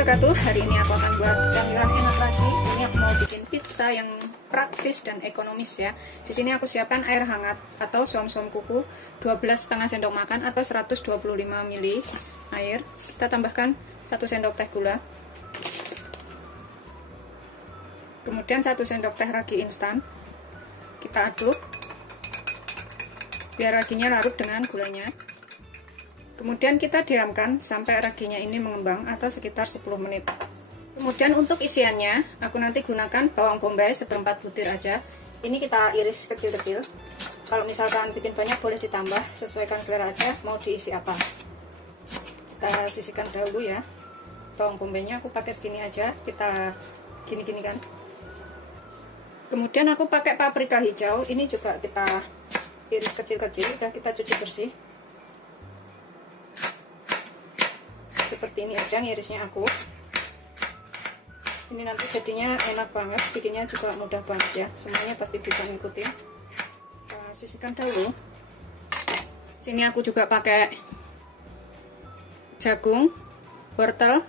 wabarakatuh. Hari ini aku akan buat camilan enak lagi. Ini aku mau bikin pizza yang praktis dan ekonomis ya. Di sini aku siapkan air hangat atau suam-suam kuku 12,5 sendok makan atau 125 ml air. Kita tambahkan 1 sendok teh gula. Kemudian 1 sendok teh ragi instan. Kita aduk biar raginya larut dengan gulanya. Kemudian kita diamkan sampai raginya ini mengembang atau sekitar 10 menit. Kemudian untuk isiannya, aku nanti gunakan bawang bombay seperempat butir aja. Ini kita iris kecil-kecil. Kalau misalkan bikin banyak boleh ditambah, sesuaikan selera aja mau diisi apa. Kita sisihkan dahulu ya. Bawang bombaynya aku pakai segini aja, kita gini-gini kan. Kemudian aku pakai paprika hijau, ini juga kita iris kecil-kecil, udah kita cuci bersih. Seperti ini aja ngirisnya aku. Ini nanti jadinya enak banget, bikinnya juga mudah banget ya. Semuanya pasti bisa ngikutin. Kita sisihkan dahulu. Sini aku juga pakai jagung, wortel,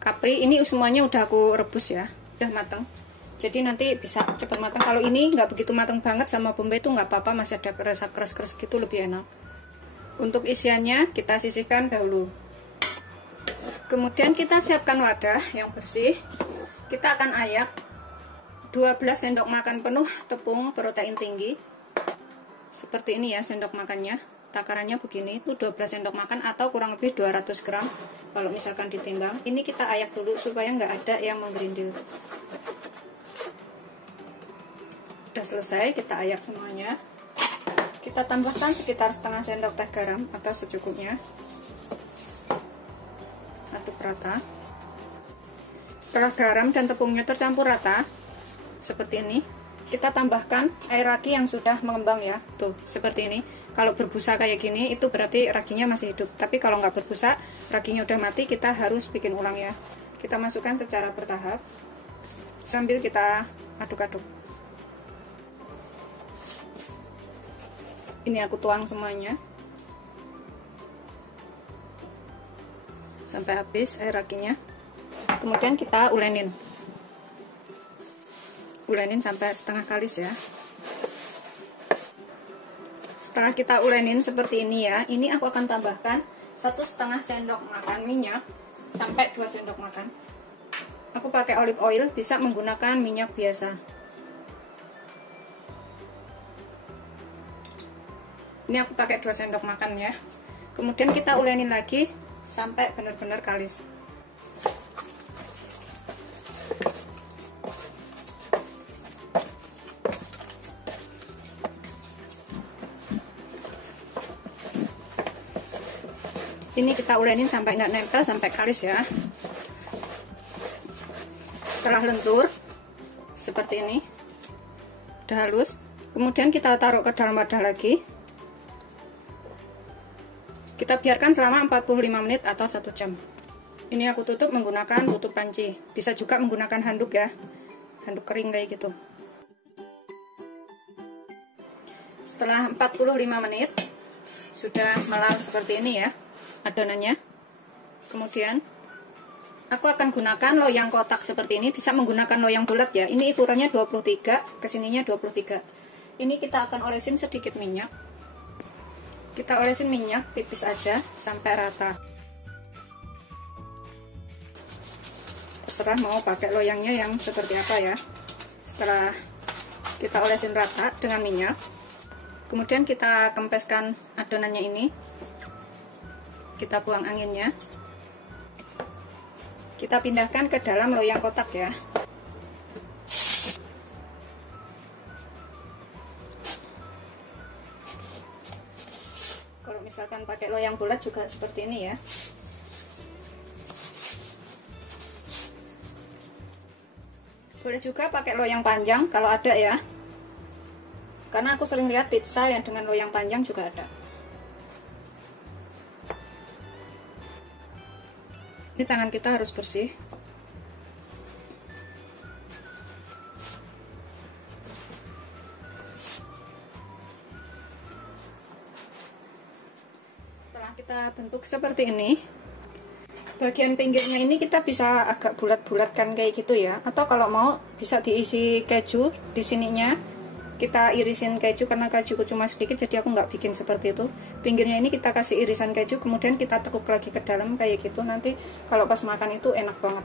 kapri. Ini semuanya udah aku rebus ya, udah matang. Jadi nanti bisa cepat matang. Kalau ini nggak begitu matang banget sama bombay itu nggak apa-apa, masih ada rasa keras-keras gitu, lebih enak. Untuk isiannya kita sisihkan dahulu. Kemudian kita siapkan wadah yang bersih. Kita akan ayak 12 sendok makan penuh tepung protein tinggi. Seperti ini ya sendok makannya. Takarannya begini, itu 12 sendok makan atau kurang lebih 200 gram. Kalau misalkan ditimbang, ini kita ayak dulu supaya nggak ada yang menggerindil. Udah selesai, kita ayak semuanya. Kita tambahkan sekitar setengah sendok teh garam atau secukupnya. Aduk rata. Setelah garam dan tepungnya tercampur rata seperti ini, kita tambahkan air ragi yang sudah mengembang ya. Tuh, seperti ini. Kalau berbusa kayak gini itu berarti raginya masih hidup. Tapi kalau nggak berbusa, raginya udah mati, kita harus bikin ulang ya. Kita masukkan secara bertahap sambil kita aduk-aduk. Ini aku tuang semuanya sampai habis air raginya. Kemudian kita ulenin sampai setengah kalis ya. Setelah kita ulenin seperti ini ya, ini aku akan tambahkan 1,5 sendok makan minyak sampai 2 sendok makan. Aku pakai olive oil, bisa menggunakan minyak biasa. Ini aku pakai 2 sendok makan ya. Kemudian kita ulenin lagi sampai benar-benar kalis. Ini kita ulenin sampai nggak nempel, sampai kalis ya. Setelah lentur seperti ini, udah halus. Kemudian kita taruh ke dalam wadah lagi. Kita biarkan selama 45 menit atau 1 jam. Ini aku tutup menggunakan tutup panci. Bisa juga menggunakan handuk ya. Handuk kering kayak gitu. Setelah 45 menit sudah melal seperti ini ya adonannya. Kemudian aku akan gunakan loyang kotak seperti ini. Bisa menggunakan loyang bulat ya. Ini ukurannya 23, kesininya 23. Ini kita akan olesin sedikit minyak. Kita olesin minyak tipis aja sampai rata. Terserah mau pakai loyangnya yang seperti apa ya. Setelah kita olesin rata dengan minyak, kemudian kita kempeskan adonannya ini. Kita buang anginnya. Kita pindahkan ke dalam loyang kotak ya. Kalau misalkan pakai loyang bulat juga seperti ini ya. Boleh juga pakai loyang panjang kalau ada ya. Karena aku sering lihat pizza yang dengan loyang panjang juga ada. Ini tangan kita harus bersih. Setelah kita bentuk seperti ini, Bagian pinggirnya ini kita bisa agak bulat-bulatkan kayak gitu ya, atau kalau mau bisa diisi keju di sininya. Kita irisin keju karena kejuku cuma sedikit, jadi aku nggak bikin seperti itu. Pinggirnya ini kita kasih irisan keju, kemudian kita tekuk lagi ke dalam kayak gitu. Nanti kalau pas makan itu enak banget.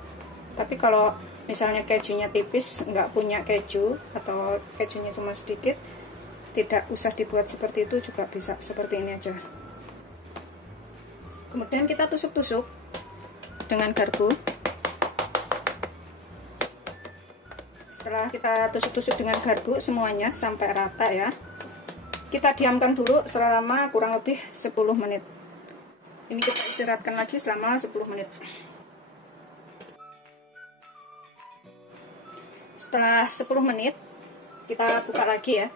Tapi kalau misalnya kejunya tipis, nggak punya keju atau kejunya cuma sedikit, tidak usah dibuat seperti itu, juga bisa seperti ini aja. Kemudian kita tusuk-tusuk dengan garpu. Setelah kita tusuk-tusuk dengan garpu semuanya sampai rata ya, kita diamkan dulu selama kurang lebih 10 menit. Ini kita istirahatkan lagi selama 10 menit. Setelah 10 menit kita buka lagi ya,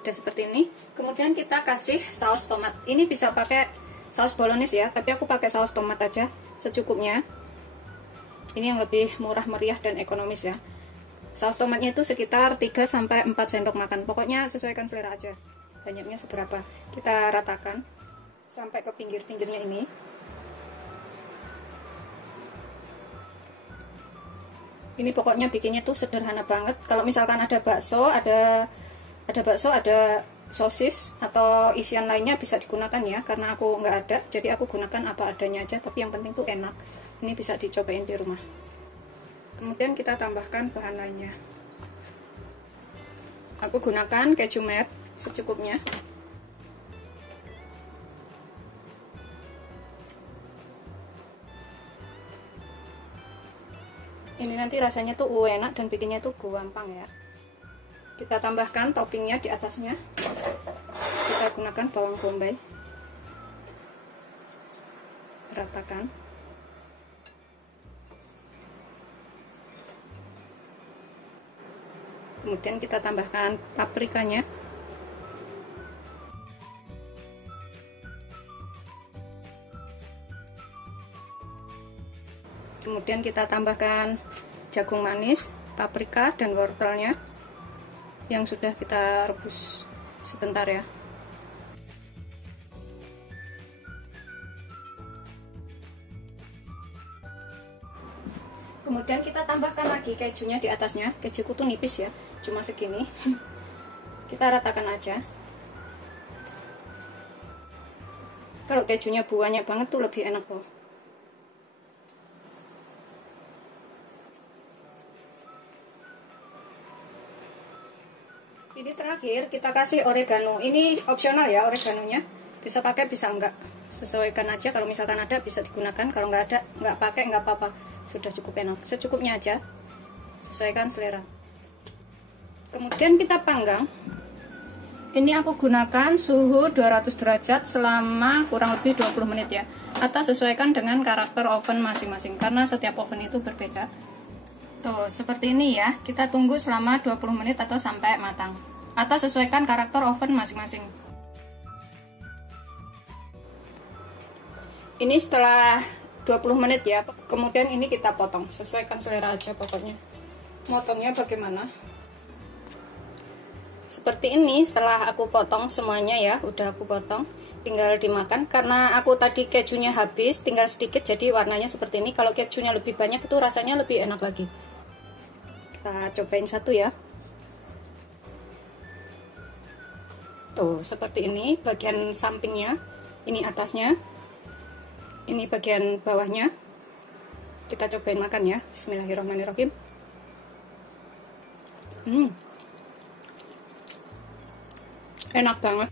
udah seperti ini. Kemudian kita kasih saus tomat. Ini bisa pakai saus bolognese ya, tapi aku pakai saus tomat aja secukupnya. Ini yang lebih murah meriah dan ekonomis ya. Saus tomatnya itu sekitar 3-4 sendok makan. Pokoknya sesuaikan selera aja, banyaknya seberapa. Kita ratakan sampai ke pinggir-pinggirnya ini. Ini pokoknya bikinnya tuh sederhana banget. Kalau misalkan ada bakso, ada sosis atau isian lainnya bisa digunakan ya. Karena aku nggak ada, jadi aku gunakan apa adanya aja. Tapi yang penting tuh enak. Ini bisa dicobain di rumah. Kemudian kita tambahkan bahan lainnya. Aku gunakan keju matte secukupnya. Ini nanti rasanya tuh enak dan bikinnya tuh gampang ya. Kita tambahkan toppingnya di atasnya. Kita gunakan bawang bombay. Ratakan. Kemudian kita tambahkan paprikanya. Kemudian kita tambahkan jagung manis, paprika, dan wortelnya yang sudah kita rebus sebentar ya. Kemudian kita tambahkan lagi kejunya di atasnya. Kejuku tuh nipis ya, cuma segini. Kita ratakan aja. Kalau kejunya banyak banget tuh lebih enak loh. Ini terakhir kita kasih oregano. Ini opsional ya oreganonya. Bisa pakai bisa enggak. Sesuaikan aja, kalau misalkan ada bisa digunakan, kalau nggak ada nggak pakai nggak apa-apa. Sudah cukup enak, secukupnya aja, sesuaikan selera. Kemudian kita panggang. Ini aku gunakan suhu 200 derajat selama kurang lebih 20 menit ya, atau sesuaikan dengan karakter oven masing-masing, karena setiap oven itu berbeda. Tuh, seperti ini ya, kita tunggu selama 20 menit atau sampai matang, atau sesuaikan karakter oven masing-masing. Ini setelah 20 menit ya, kemudian ini kita potong, sesuaikan selera aja pokoknya. Motongnya bagaimana? Seperti ini. Setelah aku potong semuanya ya, udah aku potong, tinggal dimakan. Karena aku tadi kejunya habis, tinggal sedikit, jadi warnanya seperti ini. Kalau kejunya lebih banyak itu rasanya lebih enak lagi. Kita cobain satu ya. Tuh, seperti ini bagian sampingnya, ini atasnya, ini bagian bawahnya. Kita cobain makan ya. Bismillahirrahmanirrahim. Enak banget.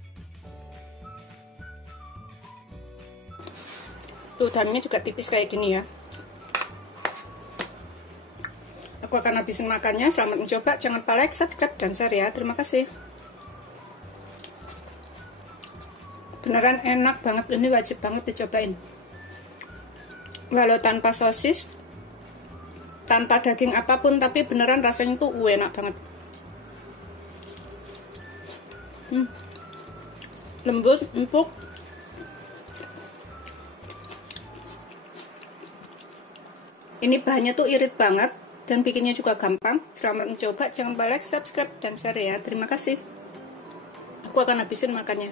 Tuh, dalamnya juga tipis kayak gini ya. Aku akan habisin makannya. Selamat mencoba. Jangan lupa like, subscribe, dan share ya. Terima kasih. Beneran enak banget. Ini wajib banget dicobain. Walau tanpa sosis, tanpa daging apapun, tapi beneran rasanya tuh enak banget. Lembut, empuk. Ini bahannya tuh irit banget dan bikinnya juga gampang. Selamat mencoba. Jangan lupa like, subscribe, dan share ya. Terima kasih. Aku akan habisin makannya.